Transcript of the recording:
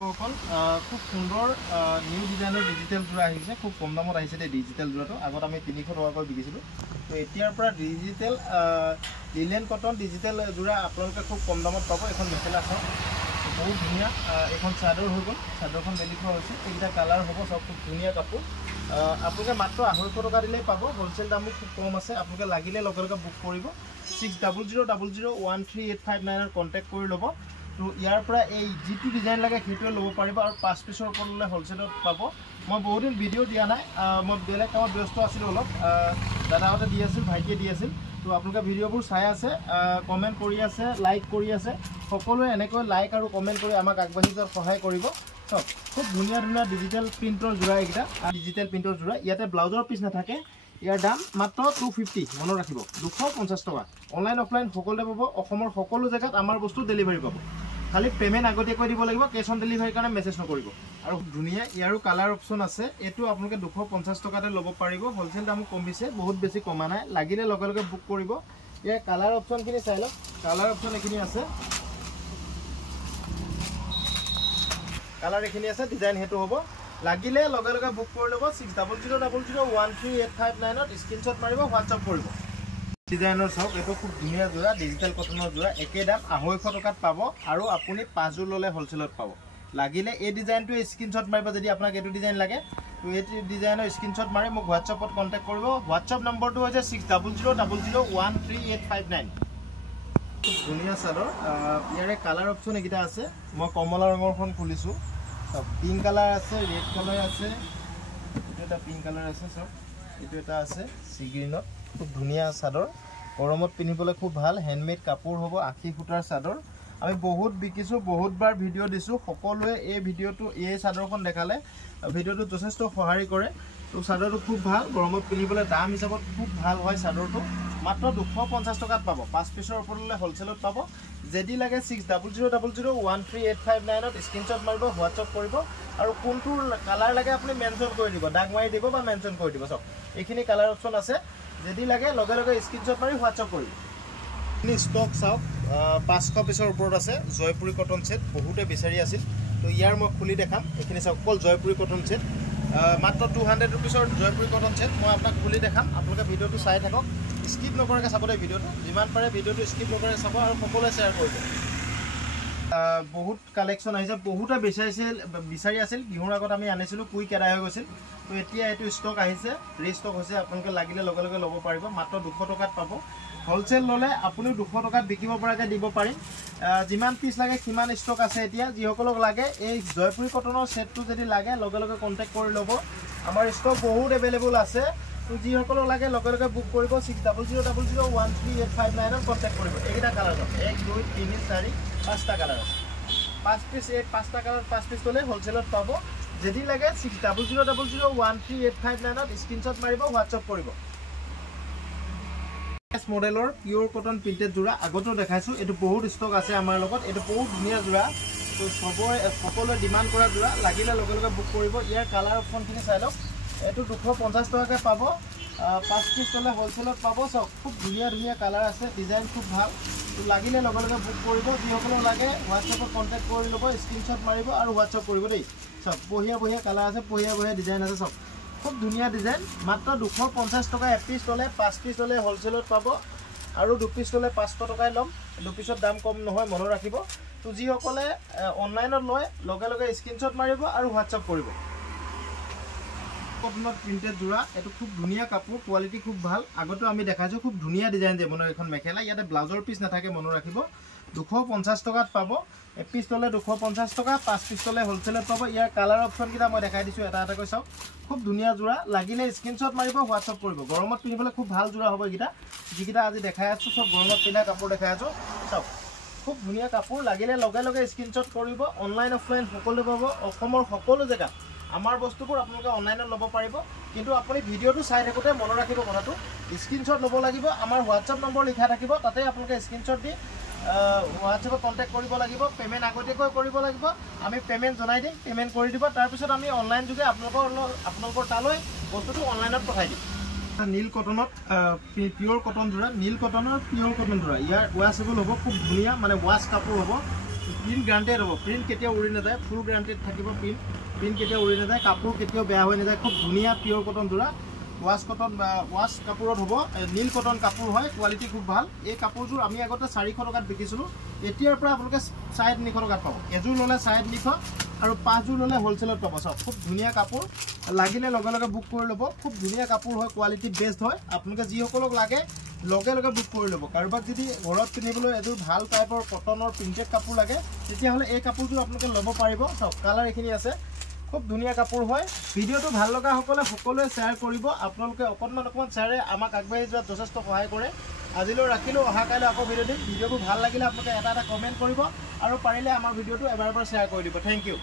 খুব সুন্দৰ নিউ ডিজাইনৰ ডিজিটেল জোৰা আহিছে খুব কম দামত আহিছে দে ডিজিটেল জোৰাটো আগত আমি 300 টকাকৈ বিকিছিলোঁ তো এতিয়াৰ পৰা ডিজিটেল লিলেন কটন ডিজিটেল জোৰা আপোনালোকে খুব কম দামত পাব এখন মেখেলা চাওক বহুত ধুনীয়া এখন চাদৰ হৈ গ'ল চাদৰখন মেলি থোৱা হৈছে এইটা কালাৰ হ'ব সব খুব ধুনীয়া কাপোৰ আপোনালোকে মাত্ৰ 250 টকা দিলেই পাব হোলসেল দামো খুব কম আছে আপোনালোকে লাগিলে লগে লগে বুক কৰিব 6000001385 ৰ কন্টাক্ট কৰি ল'ব তো ইয়াৰ পৰা এই জিটো ডিজাইন লাগে সেইটো ল'ব পাৰিব আৰু 5 পিছৰ ওপৰলৈ হোলসেলত পাব মই বহুত দিন ভিডিও দিয়া নাই মই বেলেগ কামত ব্যস্ত আছিল অলপ দাদাহঁতে দি আছিল ভাইটিয়ে দি আছিল তো আপোনালোকে ভিডিওবোৰ চাই আছে কমেন্ট কৰি আছে লাইক কৰি আছে সকলোৱে এনেকৈ লাইক আৰু কমেন্ট কৰি আমাক আগবাঢ়ি যোৱাত সহায় কৰিব সব খুব ধুনীয়া ধুনীয়া ডিজিটেল প্ৰিন্টৰ জোৰা এইটা ডিজিটেল প্ৰিন্টৰ জোৰা ইয়াতে ব্লাউজৰ পিছ নাথাকে ইয়াৰ দাম মাত্ৰ 250 মনত ৰাখিব 250 টকা অনলাইন অফলাইন সকলোতে পাব অসমৰ সকলো জায়গাত আমাৰ বস্তু ডেলিভাৰী পাব খালি পেমেন্ট আগতীয়াকৈ দিব লাগিব কেছ অন ডেলিভাৰী কাৰণে মেছেজ নকৰিব আৰু ধুনীয়া ইয়াৰো কালাৰ অপচন আছে এটো আপোনালোকে 250 টকাতে ল'ব পাৰিব হোলসেল দাম কমিছে বহুত বেছি কমা নাই লাগিলে লগে লগে বুক কৰিব ইয়াৰ কালাৰ অপচন কিনি চাই লওক কালাৰ অপচন এখিনি আছে কালাৰ এখিনি আছে ডিজাইন হেতু হ'ব লাগিলে লগে লগে বুক কৰি ল'ব 6000001385 ত স্ক্ৰিনশ্বট মাৰিব হোৱাটছআপ কৰিব ডিজাইনৰ সব এটো খুব ধুনীয়া জোৰা ডিজিটেল কটনৰ জোৰা একে দাম 250 টকাত পাব আৰু আপুনি 5 জোৰ ললে হোলসেলত পাব লাগিলে এই ডিজাইনটো স্ক্ৰিনশ্বট মাৰিব যদি আপোনাক এটো ডিজাইন লাগে তো এই ডিজাইনৰ স্ক্ৰিনশ্বট মাৰি মোক হোৱাটছআপত কন্টাক্ট কৰিব হোৱাটছআপ নম্বৰটো হৈছে 6000001385 খুব ধুনীয়া চাদৰ ইয়াৰে কালাৰ অপচন একিটা আছে মই কমলা ৰঙৰখন খুলিছো সব পিংক কালাৰ আছে ৰেড কালাৰ আছে এটা পিংক কালাৰ আছে সব এটো এটা আছে সি গ্ৰীনত খুব ধুনীয়া চাদৰ গৰমত পিন্ধিবলৈ খুব ভাল হ্যান্ডমেড কাপোৰ হ'ব আখি ফুটাৰ চাদৰ আমি বহুত বিকিছো বহুতবাৰ ভিডিও দিছো সকলোৱে এই ভিডিওটো এই চাদৰখন দেখালে ভিডিওটো যথেষ্ট সহায় কৰে তো চাদৰটো খুব ভাল গৰমত পিন্ধিবলৈ দাম হিচাপত খুব ভাল হয় চাদৰটো মাত্ৰ 250 টকাত পাব 5 পিছৰ ওপৰলৈ হোলসেলত পাব যদি লাগে 6000001385 ত স্ক্ৰিনশ্বট মাৰিব হোৱাটছআপ কৰিব আৰু কোনটো কালাৰ লাগে আপুনি মেনশন কৰি দিব দাগ মাৰি দিব বা মেনশন কৰি দিব সব এইখিনি কালাৰ অপচন আছে যদি লাগে লগে লগে স্ক্ৰিনশ্বট মাৰি হোৱাটছআপ কৰিব ইনি ষ্টক চাওক 500 পিছৰ ওপৰত আছে জয়পুৰী কটন সেট বহুতে বিচাৰি আছিল তো ইয়াৰ মই খুলি দেখাম এখিনি চাওক কল জয়পুৰী কটন সেট মাত্ৰ 200 रुपीसৰ জয়পুৰী কটন সেট মই আপোনাক খুলি দেখাম আপোনালোকে ভিডিওটো চাই থাকক স্কিপ নকৰাকৈ চাব দে ভিডিওটো যিমান পাৰে ভিডিওটো স্কিপ নকৰাকৈ চাব আৰু সকলোৱে শেয়াৰ কৰিব বহুত কালেকশন আহিছে বহুতে বিচাৰি আছিল বিহুৰ আগত আমি আনিছিলো কুইক এৰাই হৈ গৈছিল তো এতিয়া এটো ষ্টক আহিছে ৰিষ্টক হৈছে আপোনালোকে লাগিলে লগে লগে ল'ব পাৰিব মাত্ৰ 200 টকাত পাব হোলসেল ললে আপুনি 200 টকাত বিকিব পৰাকৈ দিব পাৰিম যিমান পিস লাগে কিমান ষ্টক আছে এতিয়া যিসকলক লাগে এই জয়পুৰী কটনৰ সেটটো যদি লাগে লগে লগে কন্টাক্ট কৰি ল'ব আমাৰ ষ্টক বহুত अवेलेबल আছে তো যিসকলক লাগে লগে লগে বুক কৰিব 6000001385 ত কন্টাক্ট কৰিব এইটা কালাৰ আছে 1 2 3 4 5টা কালাৰ আছে 5 পিস 5টা কালাৰ 5 পিস ললে হোলসেলত পাব যদি লাগে 6000001385 ত স্ক্ৰিনশ্বট মাৰিব হোৱাটছআপ কৰিব মডেলৰ পিওৰ কটন প্ৰিন্টেড জোৰা আগতো দেখাইছো এটো বহুত ষ্টক আছে আমাৰ লগত এটো বহুত ধুনীয়া জোৰা তো সকলোৱে ডিমান্ড কৰা জোৰা লাগিলে লগে লগে বুক কৰিব ইয়াৰ কালাৰ অপচন কিনি চাই লওক এটো 250 টকাকৈ পাব 5 পিস ললে হোলসেলত পাব সব খুব ধুনীয়া ধুনীয়া কালাৰ আছে ডিজাইন খুব ভাল তো লাগিলে লগে লগে বুক কৰিব যিসকলক লাগে হোৱাটছআপত কন্টাক্ট কৰি ল'ব স্ক্ৰিনশ্বট মাৰিব আৰু হোৱাটছআপ কৰিব দেই সব বহিয়া কালাৰ আছে বহিয়া ডিজাইন আছে সব খুব ধুনীয়া ডিজাইন মাত্ৰ 250 টকা এক পিস ললে 5 পিস ললে হোলসেলত পাব আৰু 2 পিস ললে 500 টকাই লম 2 পিসৰ দাম কম নহয় মনত ৰাখিব তো যিসকলে অনলাইনত লয় লগে লগে স্ক্ৰিনশ্বট মাৰিব আৰু হোৱাটছআপ কৰিব কটনৰ প্ৰিন্টেড জোৰা এটো খুব ধুনীয়া কাপোৰ কোৱালিটি খুব ভাল আগতো আমি দেখাইছো খুব ধুনীয়া ডিজাইন যে মনৰ এখন মেখেলা ইয়াতে ব্লাউজৰ পিস নাথাকে মনত ৰাখিব 250 টকাত পাব এক পিস ললে 250 টকা 5 পিস ললে হোলসেলত পাব ইয়াৰ কালাৰ অপচন কিটা মই দেখাই দিছো এটা কৈ চাও খুব ধুনীয়া জোৰা লাগিলে স্ক্ৰিনশ্বট মাৰিব হোৱাটছআপ কৰিব গৰমত পিন্ধিবলৈ খুব ভাল জোৰা হ'ব এইটা যিকিটা আজি দেখাই আছো সব গৰমত পিন্ধা কাপোৰ দেখাই আছো চাও খুব ধুনীয়া কাপোৰ লাগিলে লগে লগে স্ক্ৰিনশ্বট কৰিব অনলাইন অফলাইন সকলো পাব অসমৰ সকলো জায়গা আমাৰ বস্তুবোৰ আপোনালোকে অনলাইনত ল'ব পাৰিব কিন্তু আপুনি ভিডিওটো চাই থাকোতে মনত ৰাখিব কথাটো স্ক্ৰিনশ্বট ল'ব লাগিব আমাৰ হোৱাটছআপ নম্বৰ লিখা থাকিব তাতে আপোনালোকে স্ক্ৰিনশ্বট দি হোৱাটছআপত কন্টাক্ট কৰিব লাগিব পেমেন্ট আগতীয়াকৈ কৰিব লাগিব আমি পেমেন্ট জনাই দিম পেমেন্ট কৰি দিব তাৰ পিছত আমি অনলাইন যোগে আপোনালোকৰ তালৈ বস্তুটো অনলাইনত পঠাই দিম নীল কটনত পিওৰ কটন জোৰা নীল কটনৰ পিওৰ কটন জোৰা ইয়াৰ ওয়াশেবল হ'ব খুব ধুনীয়া মানে ওয়াশ কাপোৰ হ'ব প্ৰিণ্ট গ্ৰাণ্টেড হ'ব, প্ৰিণ্ট কেতিয়াও উৰি নাযায়, ফুল গ্ৰাণ্টেড থাকিব প্ৰিণ্ট কেতিয়াও উৰি নাযায়, কাপোৰ কেতিয়াও বেয়া হৈ নাযায়, খুব ধুনীয়া পিয়'ৰ কটন যোৰা, ৱাছ কটন বা ৱাছ কাপোৰত হ'ব, নীল কটন কাপোৰ হয়, কোৱালিটি খুব ভাল। এই কাপোৰযোৰ আমি আগতে 400 টকাত বিকিছিলোঁ, এতিয়াৰ পৰা আপোনালোকে 350 টকাত পাব। এযোৰ ল'লে 350 আৰু 5যোৰ ল'লে হ'লচেলত পাব। চাওক খুব ধুনীয়া কাপোৰ, লাগিলে লগে লগে বুক কৰি ল'ব, খুব ধুনীয়া কাপোৰ হয়, কোৱালিটি বেষ্ট হয়। আপোনালোকে যিসকলক লাগে লগে লগে বুক কৰি ল'ব। কাৰোবাক যদি ঘৰত পিন্ধিবলৈ এযোৰ ভাল টাইপৰ কটনৰ প্ৰিণ্টেড কাপোৰ লাগে তেতিয়াহ'লে এই কাপোৰযোৰ আপোনালোকে ল'ব পাৰিব। চাওক কালাৰ এইখিনি আছে, খুব ধুনীয়া কাপোৰ হয়। ভিডিঅ'টো ভাল লগা সকলোৱে শ্বেয়াৰ কৰিব। আপোনালোকে অকণমান শ্বেয়াৰে আমাক আগবাঢ়ি যোৱাত যথেষ্ট সহায় কৰে। আজিলৈ ৰাখিলোঁ, অহা কাইলৈ আকৌ ভিডিঅ' দিম। ভিডিঅ'বোৰ ভাল লাগিলে আপোনালোকে এটা কমেণ্ট কৰিব আৰু পাৰিলে আমাৰ ভিডিঅ'টো এবাৰ শ্বেয়াৰ কৰি দিব। Thank U.